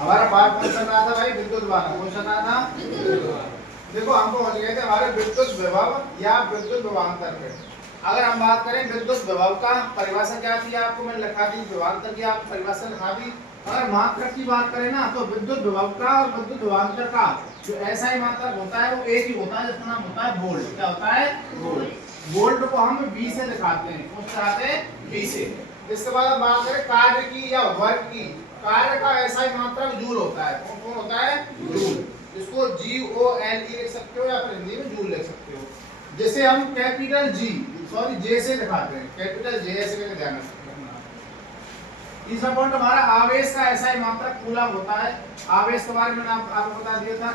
हमारा पाठ कौन चल रहा था भाई? विद्युत वाला। कौन चल रहा था? देखो हम पहुंच गए थे हमारे विद्युत विभव या विद्युत विभवांतर पे। अगर हम बात करें विद्युत विभव का, परिभाषा क्या थी आपको मैंने लिखा दी, विभवांतर की आप परिभाषा लिखा दी। अगर मात्रक की बात करें ना तो विद्युत विभव का और विद्युत विभवांतर का जो ऐसा ही मात्रक होता है वो एक ही होता है, जिसका नाम होता है वोल्ट। क्या होता है? वोल्ट। वोल्ट को हम V से दिखाते हैं। कौन दिखाते हैं? V से। इसके बाद हम बात करें कार्य की या वर्ग की। कार्य का ऐसा ही मात्रक जूल होता है। कौन कौन होता है? जूल। इसको GOLE लिख सकते हो या फिर हिंदी में जूल लिख सकते हो। जैसे हम कैपिटल J से दिखाते हैं, कैपिटल J ऐसे करके ध्यान रखना। तीसरा पॉइंट हमारा आवेश का ऐसा ही मात्रक कूलम होता है। आवेश के बारे में आपको बता दिया था,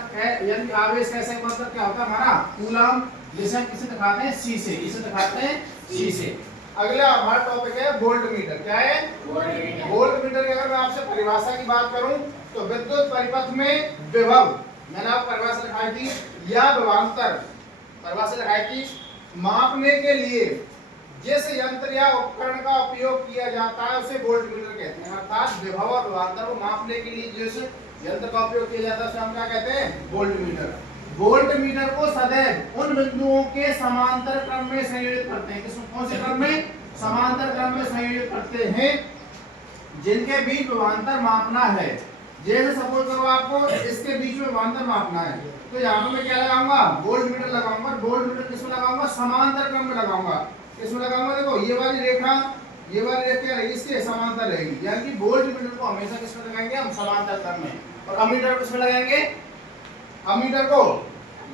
यानी आवेश का ऐसा ही मात्रक क्या होता है हमारा? कूलम। जैसे हम किसे दिखाते हैं? C से। इसे दिखाते हैं C से। अगला हमारा टॉपिक है वोल्ट मीटर। क्या है? वोल्ट मीटर की अगर मैं आपसे परिभाषा की बात करूं तो विद्युत परिपथ में विभव, मैंने आपको परिभाषा लिखाई थी, या विभवांतर परिभाषा लिखाई थी, मापने के लिए जिस यंत्र या उपकरण का उपयोग किया जाता है उसे वोल्ट मीटर कहते हैं। अर्थात विभव और विभवांतर को मापने के लिए जिस यंत्र का उपयोग किया जाता है उसे हम क्या कहते हैं? Volt meter. वोल्ट मीटर को सदैव उन बिंदुओं के समांतर क्रम में संयोजित करते हैं। किस कौन से क्रम में? समांतर क्रम में संयोजित करते हैं जिनके बीच विभवांतर मापना है। जैसे सपोज करो आपको इसके बीच में विभवांतर मापना है तो यहाँ पे मैं क्या लगाऊंगा? वोल्ट मीटर लगाऊंगा। वोल्ट मीटर किसमें लगाऊंगा? समांतर क्रम में लगाऊंगा। किसमें लगाऊंगा? देखो ये वाली रेखा क्या रहेगी? इसके समांतर रहेगी, यानी कि वोल्ट मीटर को हमेशा किसमें लगाएंगे हम? समांतर क्रम में। और अमीटर को किसमें लगाएंगे? अमीटर को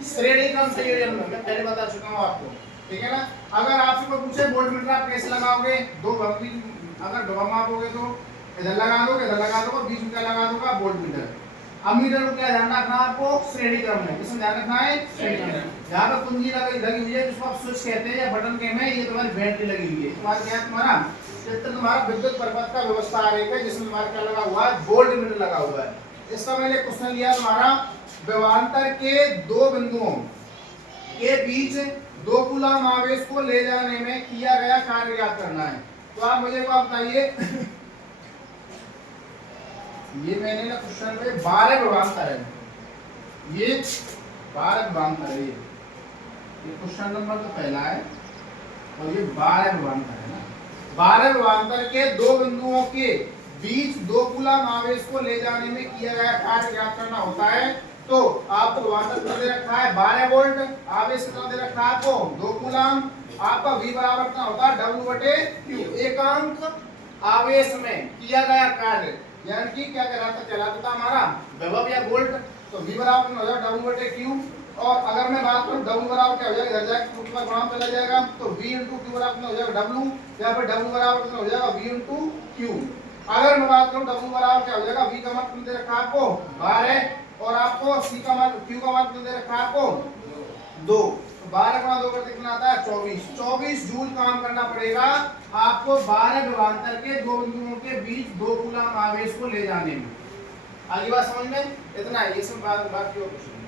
श्रेणी क्रम संयोजन में। मैं पहले बता चुका हूँ आपको, ठीक है ना। अगर आपसे कोई पूछे वोल्ट मीटर आप कैसे लगाओगे? दो भक्ति, अगर डबल मापोगे तो इधर लगा दोगे, इधर लगा दोगे, बीच में क्या लगा दोगे? Volt meter. अमीटर को क्या ध्यान रखना आपको? श्रेणी क्रम में। किसमें ध्यान रखना है? श्रेणी क्रम में। जहाँ पे कुंजी लगी हुई है जिसको आप स्विच कहते हैं या बटन कहते हैं, ये तुम्हारी बैटरी लगी हुई है। तुम्हारा क्या है? तुम्हारा चित्र तुम्हारा विद्युत परिपथ का व्यवस्था आरेख है जिसमें तुम्हारा क्या लगा हुआ है? वोल्ट मीटर लगा हुआ है। इसका मैंने क्वेश्चन लिया तुम्हारा, विभवांतर के दो बिंदुओं के बीच दो कूलम आवेश को ले जाने में किया गया कार्य ज्ञात करना है। तो आप मुझे को बताइए ये मैंने ना क्वेश्चन में 12 विभवांतर है, ये 12 विभवांतर है। ये क्वेश्चन नंबर तो पहला है और ये 12 विभवांतर है ना। 12 विभवांतर के दो बिंदुओं के बीच दो कूलम आवेश को ले जाने में किया गया कार्य ज्ञात करना होता है। तो आपको विभवांतर कितना दे रखा है? 12 वोल्ट। आवेश कितना दे रखा है आपको? 2 कूलम। आपका V बराबर कितना होता है? W/Q। एकांक आवेश में किया गया कार्य, यानी कि क्या कहलाता था हमारा? विभव या वोल्ट। तो V बराबर कितना हो जाएगा? W/Q। और अगर मैं बात करूं W बराबर क्या हो जाएगा? इधर जाके Q का गुणा चला जाएगा तो V × Q बराबर कितना हो जाएगा? W। या फिर W बराबर कितना हो जाएगा? V × Q। अगर मैं बात करूं W बराबर क्या हो जाएगा? V का मान कितना दे रखा है आपको? 12 और आपको C का मान, Q का मान कितना दे रखा है आपको? 2। तो 12 × 2 करके कितना आता है? 24 जूल काम करना पड़ेगा आपको 12 विभवांतर के दो बिंदुओं के बीच दो कूलम आवेश को ले जाने में। आगे बात समझ में? इतना है, ये सब बात की और कुछ नहीं।